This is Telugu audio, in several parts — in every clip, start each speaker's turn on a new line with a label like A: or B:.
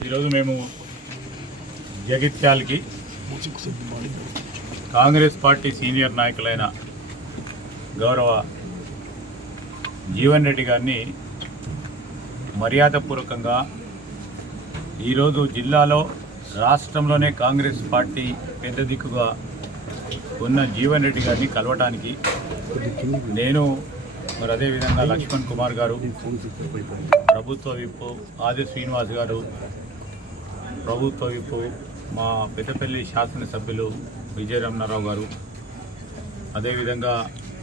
A: ఈరోజు మేము జగిత్యాలకి కాంగ్రెస్ పార్టీ సీనియర్ నాయకులైన గౌరవ జీవన్ రెడ్డి గారిని మర్యాదపూర్వకంగా ఈరోజు జిల్లాలో రాష్ట్రంలోనే కాంగ్రెస్ పార్టీ పెద్ద దిక్కుగా ఉన్న జీవన్ రెడ్డి గారిని కలవటానికి నేను మరి అదేవిధంగా లక్ష్మణ్ కుమార్ గారు ప్రభుత్వ విప్పు ఆది శ్రీనివాస్ గారు ప్రభుత్వ విప్పు మా పెద్దపల్లి శాసనసభ్యులు విజయరమణారావు గారు. అదేవిధంగా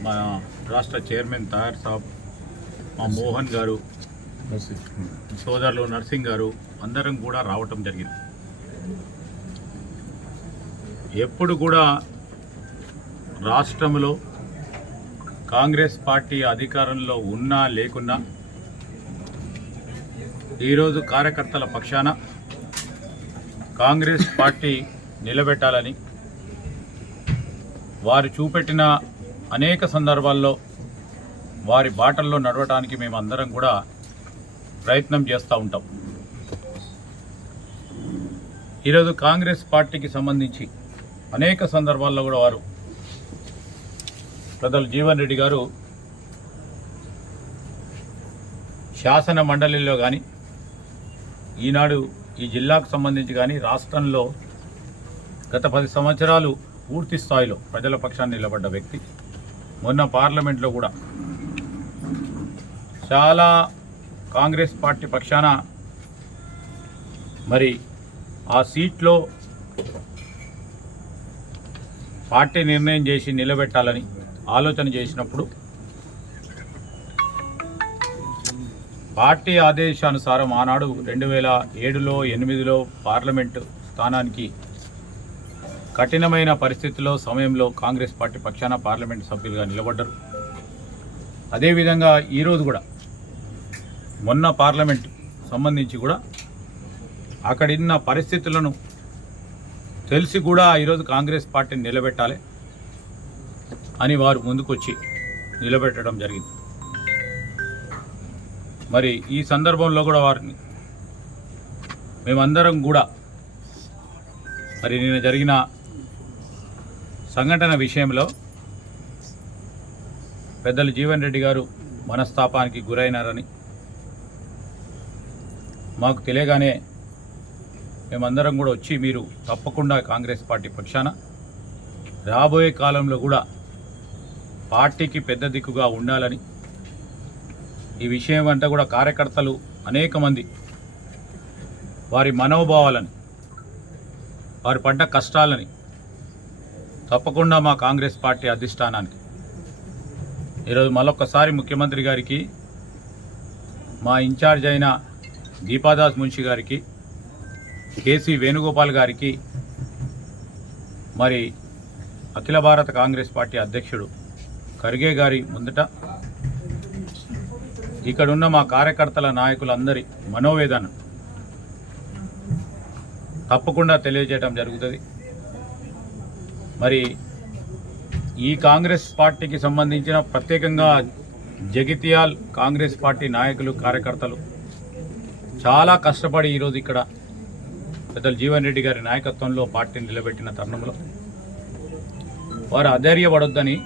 A: మా రాష్ట్ర చైర్మన్ తయార్ సాబ్ మా మోహన్ గారు సోదరులు నర్సింగ్ గారు అందరం కూడా రావటం జరిగింది. ఎప్పుడు కూడా రాష్ట్రంలో కాంగ్రెస్ పార్టీ అధికారంలో ఉన్నా లేకున్నా ఈరోజు కార్యకర్తల పక్షాన కాంగ్రెస్ పార్టీ నిలబెట్టాలని వారు చూపెట్టిన అనేక సందర్భాల్లో వారి బాటల్లో నడవటానికి మేము అందరం కూడా ప్రయత్నం చేస్తూ ఉంటాం. ఈరోజు కాంగ్రెస్ పార్టీకి సంబంధించి అనేక సందర్భాల్లో కూడా వారు ప్రజలు జీవన్ రెడ్డి గారు శాసన మండలిలో కానీ ఈనాడు ఈ జిల్లాకు సంబంధించి కానీ రాష్ట్రంలో గత పది సంవత్సరాలు పూర్తి స్థాయిలో ప్రజల పక్షాన్ని నిలబడ్డ వ్యక్తి. మొన్న పార్లమెంట్లో కూడా చాలా కాంగ్రెస్ పార్టీ పక్షాన మరి ఆ సీట్లో పార్టీ నిర్ణయం చేసి నిలబెట్టాలని ఆలోచన చేసినప్పుడు పార్టీ ఆదేశానుసారం ఆనాడు రెండు వేల ఏడులో ఎనిమిదిలో పార్లమెంటు స్థానానికి కఠినమైన పరిస్థితుల్లో సమయంలో కాంగ్రెస్ పార్టీ పక్షాన పార్లమెంట్ సభ్యులుగా నిలబడ్డారు. అదేవిధంగా ఈరోజు కూడా మొన్న పార్లమెంట్ సంబంధించి కూడా అక్కడిన్న పరిస్థితులను తెలిసి కూడా ఈరోజు కాంగ్రెస్ పార్టీని నిలబెట్టాలి అని వారు ముందుకొచ్చి నిలబెట్టడం జరిగింది. మరి ఈ సందర్భంలో కూడా వారిని మేమందరం కూడా మరి నిన్న జరిగిన సంఘటన విషయంలో పెద్దలు జీవన్ రెడ్డి గారు మనస్తాపానికి గురైనారని మాకు తెలియగానే మేమందరం కూడా వచ్చి మీరు తప్పకుండా కాంగ్రెస్ పార్టీ పక్షాన రాబోయే కాలంలో కూడా పార్టీకి పెద్ద దిక్కుగా ఉండాలని ఈ విషయం వెంట కూడా కార్యకర్తలు అనేక మంది వారి మనోభావాలని వారి పడ్డ కష్టాలని తప్పకుండా మా కాంగ్రెస్ పార్టీ అధిష్టానానికి. ఈరోజు మరొకసారి ముఖ్యమంత్రి గారికి మా ఇన్ఛార్జ్ అయిన దీపాదాస్ మున్షి గారికి కేసీ వేణుగోపాల్ గారికి మరి అఖిల భారత కాంగ్రెస్ పార్టీ అధ్యక్షుడు ఖర్గే గారి ముందట ఇక్కడున్న మా కార్యకర్తల నాయకులందరి మనోవేదన తప్పకుండా తెలియజేయడం జరుగుతుంది. మరి ఈ కాంగ్రెస్ పార్టీకి సంబంధించిన ప్రత్యేకంగా జగిత్యాల్ కాంగ్రెస్ పార్టీ నాయకులు కార్యకర్తలు చాలా కష్టపడి ఈరోజు ఇక్కడ పెద్దలు జీవన్ రెడ్డి గారి నాయకత్వంలో పార్టీని నిలబెట్టిన తరుణంలో. వారు అధైర్యపడొద్దని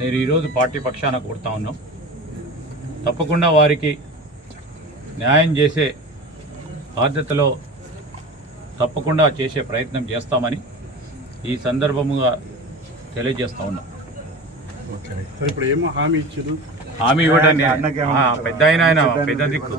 A: నేను ఈరోజు పార్టీ పక్షాన కోరుతా ఉన్నాం. తప్పకుండా వారికి న్యాయం చేసే బాధ్యతలో తప్పకుండా చేసే ప్రయత్నం చేస్తామని ఈ సందర్భముగా తెలియజేస్తా ఉన్నాం.
B: సార్ ఇప్పుడు ఏమో
A: హామీ ఇవ్వడాన్ని పెద్ద ఆయన ఆయన పెద్ద దిక్కు.